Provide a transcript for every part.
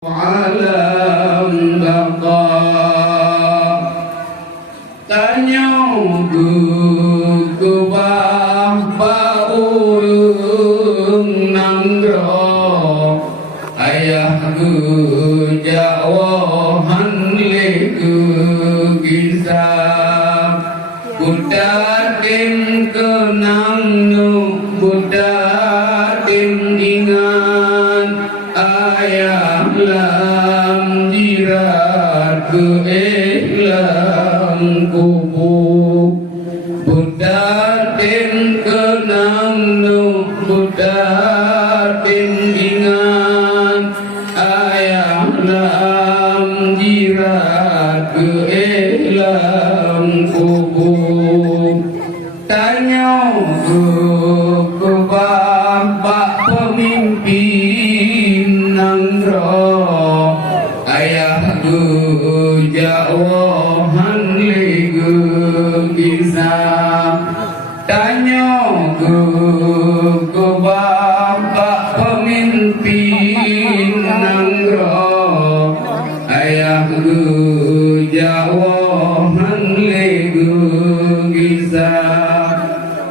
alam baka tanyong gugubah baulung nangro ayah gujawahan legu gisa Buddha tim kenang nu Buddha tim ingat ayah lam jirat ke ikhlam kubu Buddha tim kenang nu Buddha tim ingat ayah lam jirat ke ikhlam kubu tanya ke bapak pemimpin nangro ayah gujawahan legu bisa tanya ke bapak pemimpin nangro ayah gujawahan legu bisa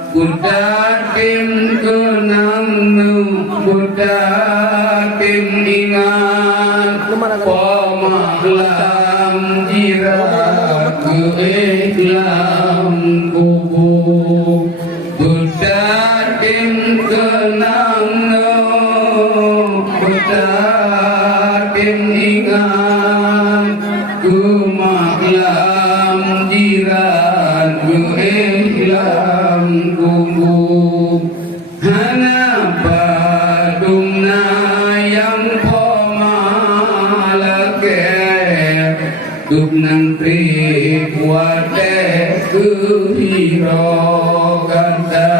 Buddha tim kenang nu Buddha tim ingat pemahlam jirat ke ikhlam kubu Buddha tim kenang nu Buddha tim ingat kumahlam jirat ke ikhlam kubu hana padumna yang pomalake duk nantri kuate kuhiro kata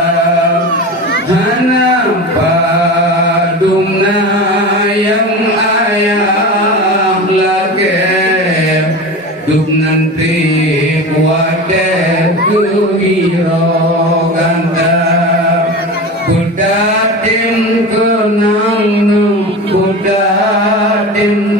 hana padumna yang ayah lake duk nantri kuate kuhiro kata Buddha tim kenang nu Buddha tim